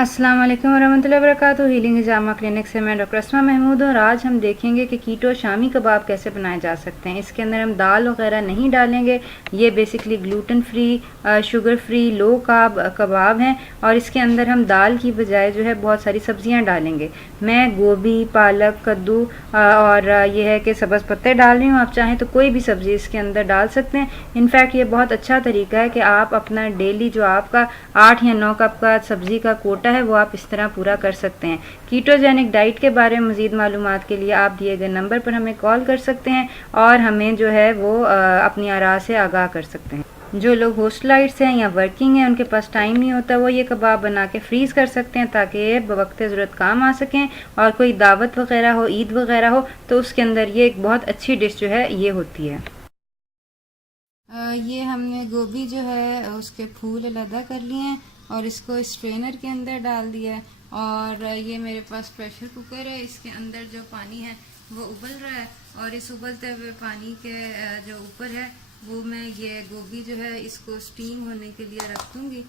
अस्सलाम वालेकुम वरहमतुल्लाहि वबरकातुहू। हीलिंग हिजामा क्लिनिक से मैं डॉक्टर अस्मा महमूद और आज हम देखेंगे कि कीटो शामी कबाब कैसे बनाए जा सकते हैं। इसके अंदर हम दाल वगैरह नहीं डालेंगे। ये basically gluten free, sugar free, low carb कबाब हैं और इसके अंदर हम दाल की बजाय जो है बहुत सारी सब्जियां डालेंगे। मैं गोभी, पालक, कद्दू और ये है कि सब्ज़ पत्ते डाल रही हूँ। आप चाहें तो कोई भी सब्ज़ी इसके अंदर डाल सकते हैं। इनफैक्ट ये बहुत अच्छा तरीका है कि आप अपना डेली जो आपका 8 या 9 कप का सब्ज़ी का कोटा है वो आप इस तरह पूरा कर सकते हैं। कीटोजेनिक डाइट के बारे में मज़ीद मालूमात के लिए आप दिए गए नंबर पर हमें कॉल कर सकते हैं और हमें जो है वो अपनी आरा से आगाह कर सकते हैं। जो लोग हॉस्टलाइट्स हैं या वर्किंग हैं, उनके पास टाइम नहीं होता, वो ये कबाब बना के फ्रीज़ कर सकते हैं ताकि ये बवक्त ज़रूरत काम आ सकें। और कोई दावत वगैरह हो, ईद वगैरह हो, तो उसके अंदर ये एक बहुत अच्छी डिश जो है ये होती है। ये हमने गोभी जो है उसके फूल अलहदा कर लिए हैं और इसको स्ट्रेनर के अंदर डाल दिया है। और ये मेरे पास प्रेशर कुकर है, इसके अंदर जो पानी है वो उबल रहा है और इस उबलते हुए पानी के जो ऊपर है वो मैं ये गोभी जो है इसको स्टीम होने के लिए रख दूँगी।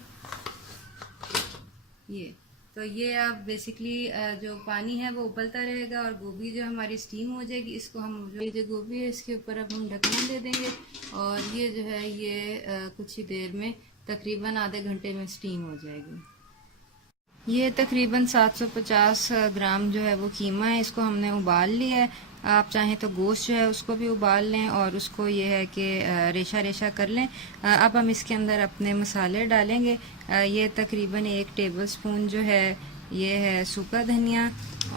ये आप बेसिकली जो पानी है वो उबलता रहेगा और गोभी जो हमारी स्टीम हो जाएगी। इसको हम जो गोभी है इसके ऊपर अब हम ढक्कन दे देंगे और ये जो है ये कुछ ही देर में तकरीबन आधे घंटे में स्टीम हो जाएगी। ये तकरीबन 750 ग्राम जो है वो कीमा है, इसको हमने उबाल लिया है। आप चाहें तो गोश्त जो है उसको भी उबाल लें और उसको ये है कि रेशा रेशा कर लें। अब हम इसके अंदर अपने मसाले डालेंगे। ये तकरीबन 1 टेबलस्पून जो है ये है सूखा धनिया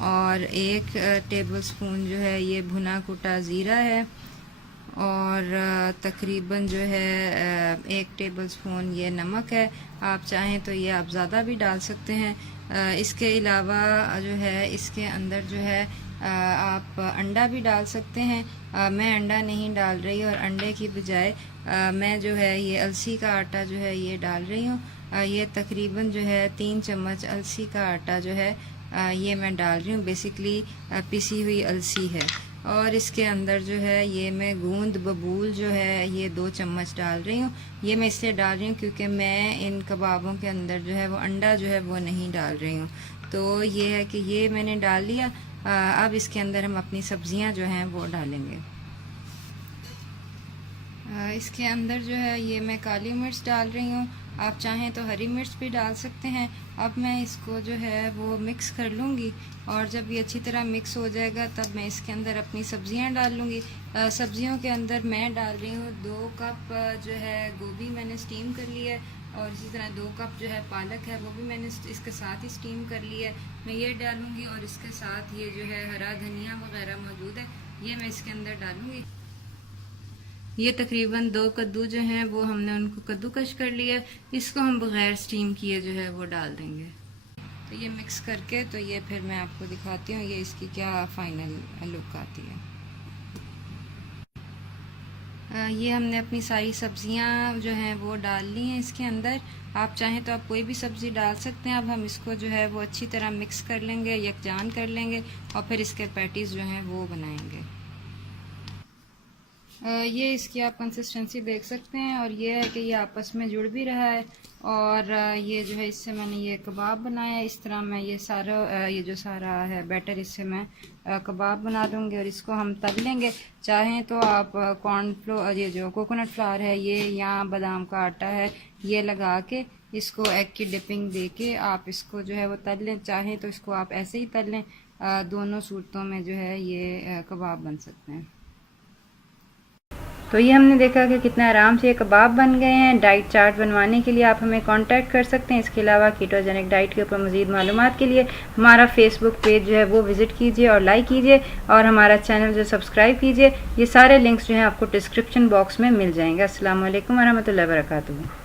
और 1 टेबलस्पून जो है ये भुना कुटा ज़ीरा है और तकरीबन जो है 1 टेबलस्पून ये नमक है। आप चाहें तो ये आप ज़्यादा भी डाल सकते हैं। इसके अलावा जो है इसके अंदर जो है आप अंडा भी डाल सकते हैं। मैं अंडा नहीं डाल रही और अंडे की बजाय मैं जो है ये अलसी का आटा जो है ये डाल रही हूँ। ये तकरीबन जो है 3 चम्मच अलसी का आटा जो है ये मैं डाल रही हूँ। बेसिकली पिसी हुई अलसी है और इसके अंदर जो है ये मैं गूंद बबूल जो है ये 2 चम्मच डाल रही हूँ। ये मैं इसलिए डाल रही हूँ क्योंकि मैं इन कबाबों के अंदर जो है वो अंडा जो है वो नहीं डाल रही हूँ। तो ये है कि ये मैंने डाल लिया। अब इसके अंदर हम अपनी सब्जियां जो हैं वो डालेंगे। इसके अंदर जो है ये मैं काली मिर्च डाल रही हूँ। आप चाहें तो हरी मिर्च भी डाल सकते हैं। अब मैं इसको जो है वो मिक्स कर लूँगी और जब ये अच्छी तरह मिक्स हो जाएगा तब मैं इसके अंदर अपनी सब्जियां डाल लूँगी। सब्जियों के अंदर मैं डाल रही हूँ 2 कप जो है गोभी मैंने स्टीम कर लिया है और इसी तरह 2 कप जो है पालक है वो भी मैंने इसके साथ ही स्टीम कर लिया है। मैं ये डालूँगी और इसके साथ ये जो है हरा धनिया वगैरह मौजूद है ये मैं इसके अंदर डालूँगी। ये तकरीबन 2 कद्दू जो हैं वो हमने उनको कद्दूकश कर लिया। इसको हम बग़ैर स्टीम किए जो है वो डाल देंगे। तो ये मिक्स करके तो ये फिर मैं आपको दिखाती हूँ ये इसकी क्या फाइनल लुक आती है। ये हमने अपनी सारी सब्जियां जो हैं वो डाल ली हैं इसके अंदर। आप चाहें तो आप कोई भी सब्ज़ी डाल सकते हैं। अब हम इसको जो है वो अच्छी तरह मिक्स कर लेंगे, यकजान कर लेंगे और फिर इसके पैटीज़ जो हैं वो बनाएंगे। ये इसकी आप कंसिस्टेंसी देख सकते हैं और ये है कि ये आपस में जुड़ भी रहा है और ये जो है इससे मैंने ये कबाब बनाया। इस तरह मैं ये सारा ये जो सारा है बैटर इससे मैं कबाब बना दूँगी और इसको हम तल लेंगे। चाहें तो आप कॉर्नफ्लोर ये जो कोकोनट फ्लावर है ये या बादाम का आटा है ये लगा के इसको एग की डिपिंग दे के आप इसको जो है वो तल लें। चाहें तो इसको आप ऐसे ही तल लें। दोनों सूरतों में जो है ये कबाब बन सकते हैं। तो ये हमने देखा कि कितना आराम से ये कबाब बन गए हैं। डाइट चार्ट बनवाने के लिए आप हमें कांटेक्ट कर सकते हैं। इसके अलावा कीटोजेनिक डाइट के ऊपर मज़ीद मालूमात के लिए हमारा फेसबुक पेज जो है वो विज़िट कीजिए और लाइक कीजिए और हमारा चैनल जो सब्सक्राइब कीजिए। ये सारे लिंक्स जो हैं आपको डिस्क्रिप्शन बॉक्स में मिल जाएंगे। अस्सलाम वालेकुम वरहमतुल्लाहि वबरकातुहू।